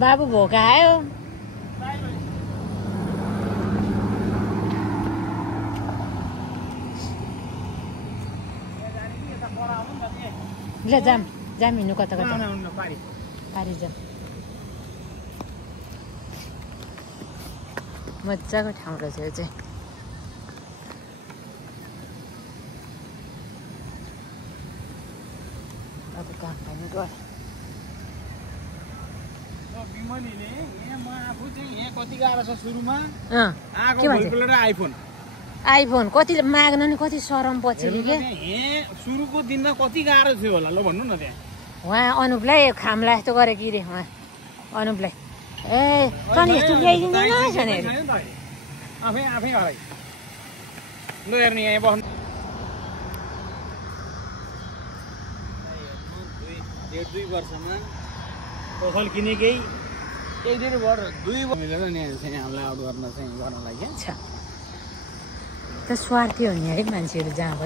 बाबु भोका आयो ल जाम जाम हिँड्नु कता कता पारी जाम मजाको ठाउँ रहेछ यो चाहिँ अब काम पनि गयो विमलीले यहाँ म आफू चाहिँ यहाँ कति गाह्रो छ सुरुमा के भन्छ आइफोन आइफोन कति माग्न नि कति सरम पछि के सुरुको दिनमा कति गाह्रो थियो होला ल भन्नु न त्यहाँ उहाँ अनुपलाई खामला यस्तो गरे कि रे उहाँ अनुपलाई ए तनी यस्तो ल्याइदिँदैन भनेर आफै आफै हराइ ल हेर्ने यहाँ बस्नु 1.5 वर्षमा पसल किनेकै 1.5 वर्ष 2 वर्ष मिलेर नि हामीलाई आउट गर्न चाहिँ गर्नलाई के छ त स्वार्थी हो नि है मान्छेहरू जहाँ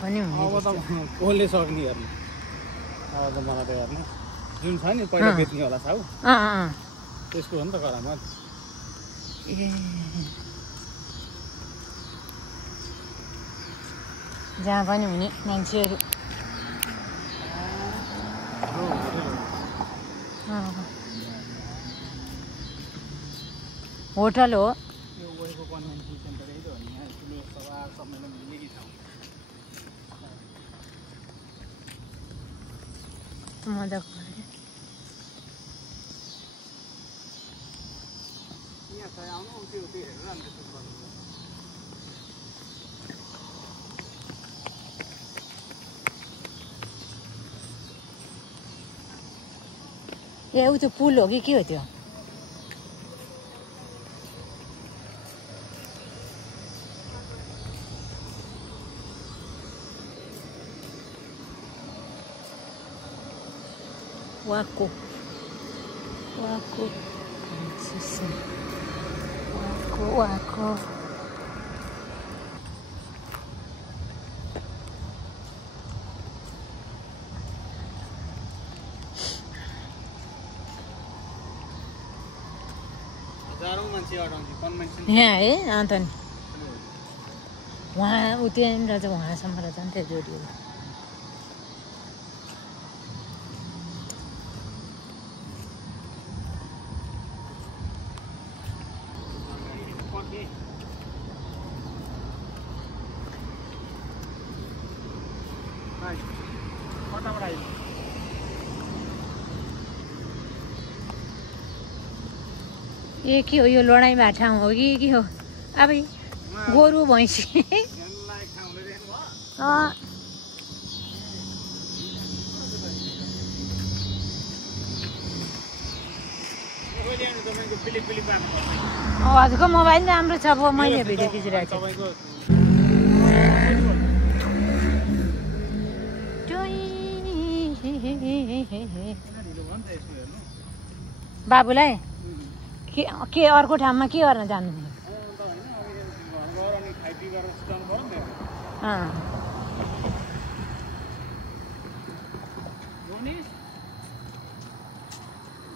पनि हुने अब त कसले सक्ने हेर्नु अब त मलाई त हेर्नु जुन छ नि पहिला बेच्ने होला साउ त्यसको हो नि त करामत ए जहाँ पनि हुने मान्छेहरू होटल हो मजाको ए ऊ त्यो पुल हो कि के हो त्यो वाको वाको वाको वाको यहाँ है अन्त नि उहाँ ऊ त्यहाँनिर चाहिँ उहाँसम्म रहेछ नि त्यो जोडिएको ए के हो यो लडाइँ भएको ठाउँ हो कि के हो अब गोरु भैँसी हजुरको मोबाइल राम्रो छ अब मैले भिडियो खिचिरहेको छु बाबुलाई के अर्को ठाउँमा के गर्न जानु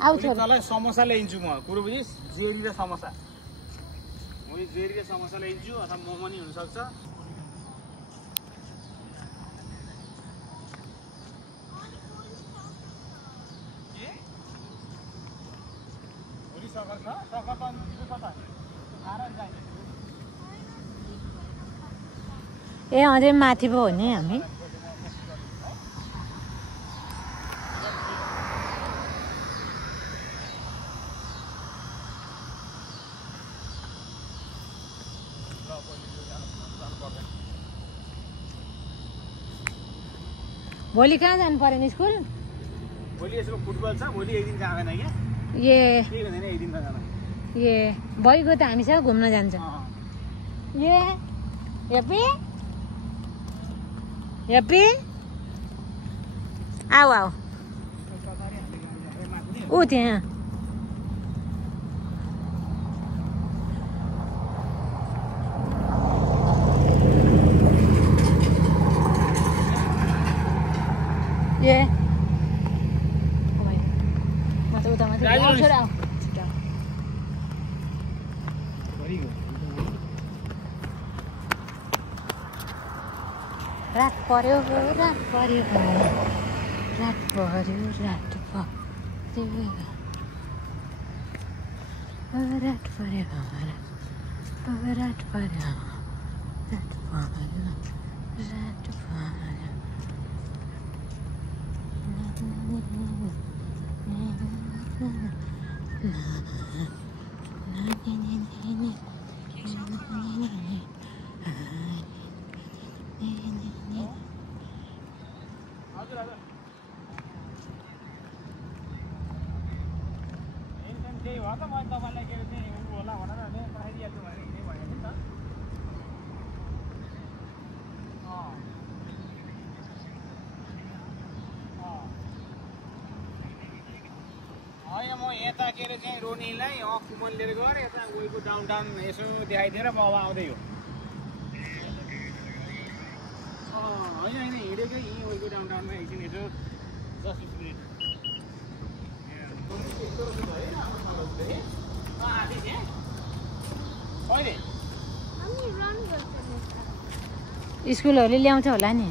आउँछ समोसा ल्याइदिन्छु म कुरो बुझिस जेरी र समोसा म जेरी र समोसा ल्याइदिन्छु अथवा मोमो नि हुनसक्छ ए अझै माथि पो हो नि हामी भोलि कहाँ जानु पर्यो नि स्कुल भोलि यसको फुटबल छ भोलि एक दिन जाँदैन क्या ए के भन्दैन एक दिन त जाँदैन ए भइगयो त हामीसँग घुम्न जान्छ ए हेप्पी हेप्पी आऊ आऊ ऊ त्यहाँ ए उता माथि आउँछ र रात पर्यो रात पर्यो रात पर्यो रात पर्यो रात पर्यो रात पर्यो रात पर्यो रात पर्यो म यता के अरे चाहिँ रोनीलाई कुमन लिएर गएर यता उयोको डाउनटाउन यसो देखाइदिएर म अब आउँदै हो होइन होइन हिँडेकै यहीँ उयोको डाउनटाउनमा एकछिन यसो 10-20 मिनट स्कुलहरूले ल्याउँछ होला नि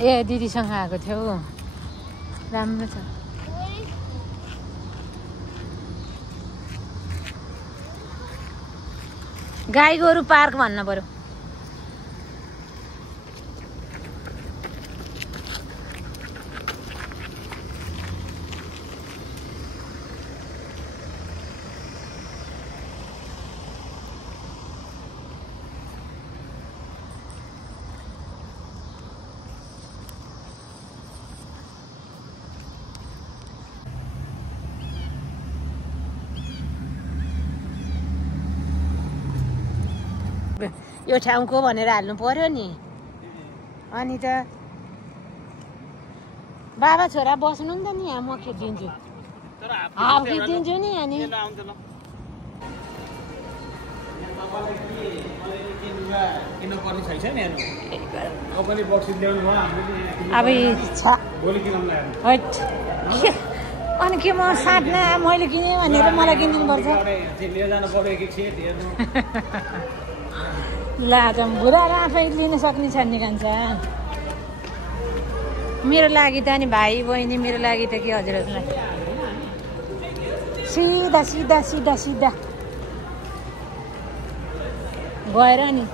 ए दिदीसँग आएको थियो राम्रो छ गाई गोरु पार्क भन्न पर्यो यो ठाउँको भनेर हाल्नु पर्यो नि अनि त बाबा छोरा बस्नु नि त नि म खिचिदिन्छु हाफ खिचिदिन्छु नि अनि अब अनि के म साट्न मैले किनेँ भनेर मलाई किनिदिनु पर्छ ला त बुढाले आफै लिन सक्ने छ नि कान्छ मेरो लागि त नि भाइ बहिनी मेरो लागि त के हजुरहरूलाई सिधा सिधा सिधा सिधा गएर नि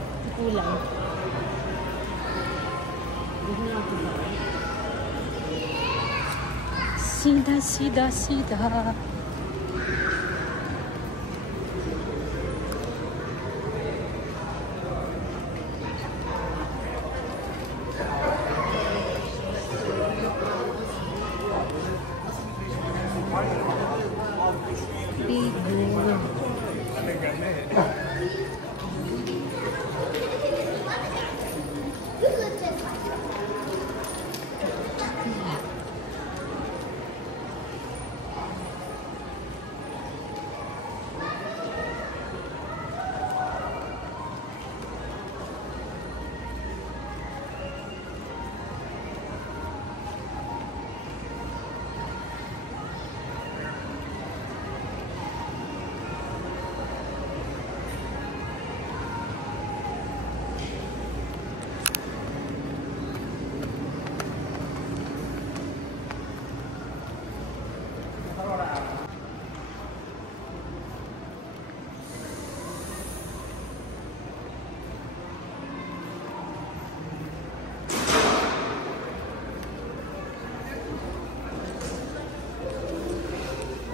सिधा सिधा सिधा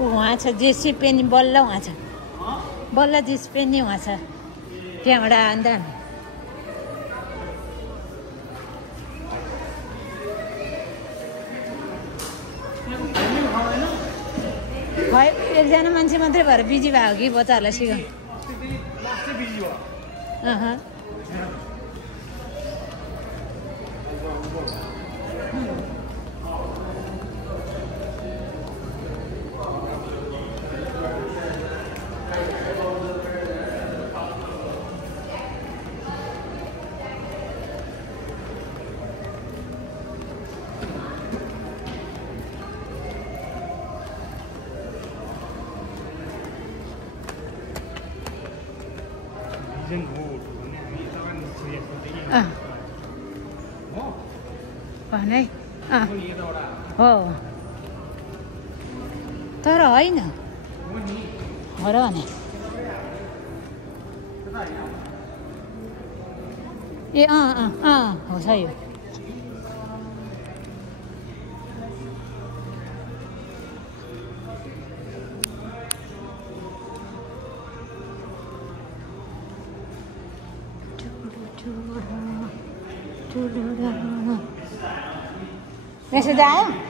वहाँ छ जेसी पेनी बल्ल वहाँ छ बल्ल जेसी पेनी वहाँ छ त्यहाँबाट अन्त खै एकजना मान्छे मात्रै भएर बिजी भयो कि बच्चाहरूलाई सिकाउनु भने हो तर होइन हो र भने ए हो छ यो यसो आयो